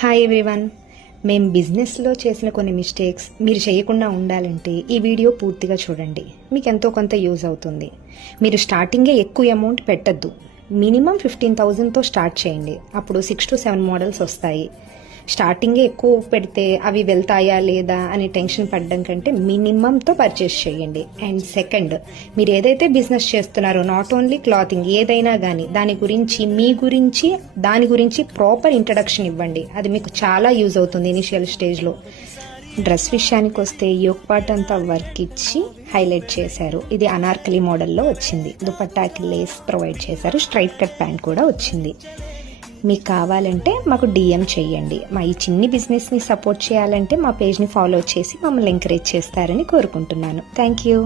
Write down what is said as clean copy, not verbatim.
Hi everyone. మేము బిజినెస్లో చేసిన కొన్ని మిస్టేక్స్ మీరు చేయకుండా ఉండాలంటే ఈ వీడియో పూర్తిగా చూడండి. మీకు ఎంతో కొంత యూజ్ అవుతుంది. మీరు స్టార్టింగే ఎక్కువ అమౌంట్ పెట్టద్దు. మినిమం 15,000తో స్టార్ట్ చేయండి. అప్పుడు 6 to 7 మోడల్స్ వస్తాయి. స్టార్టింగే ఎక్కువ పెడితే అవి వెళ్తాయా లేదా అని టెన్షన్ పడడం కంటే మినిమంతో పర్చేస్ చేయండి. అండ్ సెకండ్, మీరు ఏదైతే బిజినెస్ చేస్తున్నారో, నాట్ ఓన్లీ క్లాతింగ్, ఏదైనా కానీ దాని గురించి ప్రాపర్ ఇంట్రడక్షన్ ఇవ్వండి. అది మీకు చాలా యూజ్ అవుతుంది ఇనిషియల్ స్టేజ్లో. డ్రెస్ విషయానికి వస్తే యోక్ పార్ట్ అంతా వర్క్ ఇచ్చి హైలైట్ చేశారు. ఇది అనార్కలి మోడల్లో వచ్చింది. దుపట్టాకి లేస్ ప్రొవైడ్ చేశారు. స్ట్రైట్ కట్ ప్యాంట్ కూడా వచ్చింది. మీకు కావాలంటే మాకు DM చేయండి. మా ఈ చిన్ని బిజినెస్ని సపోర్ట్ చేయాలంటే మా పేజ్ని ఫాలో చేసి మమ్మల్ని ఎంకరేజ్ చేస్తారని కోరుకుంటున్నాను. Thank you.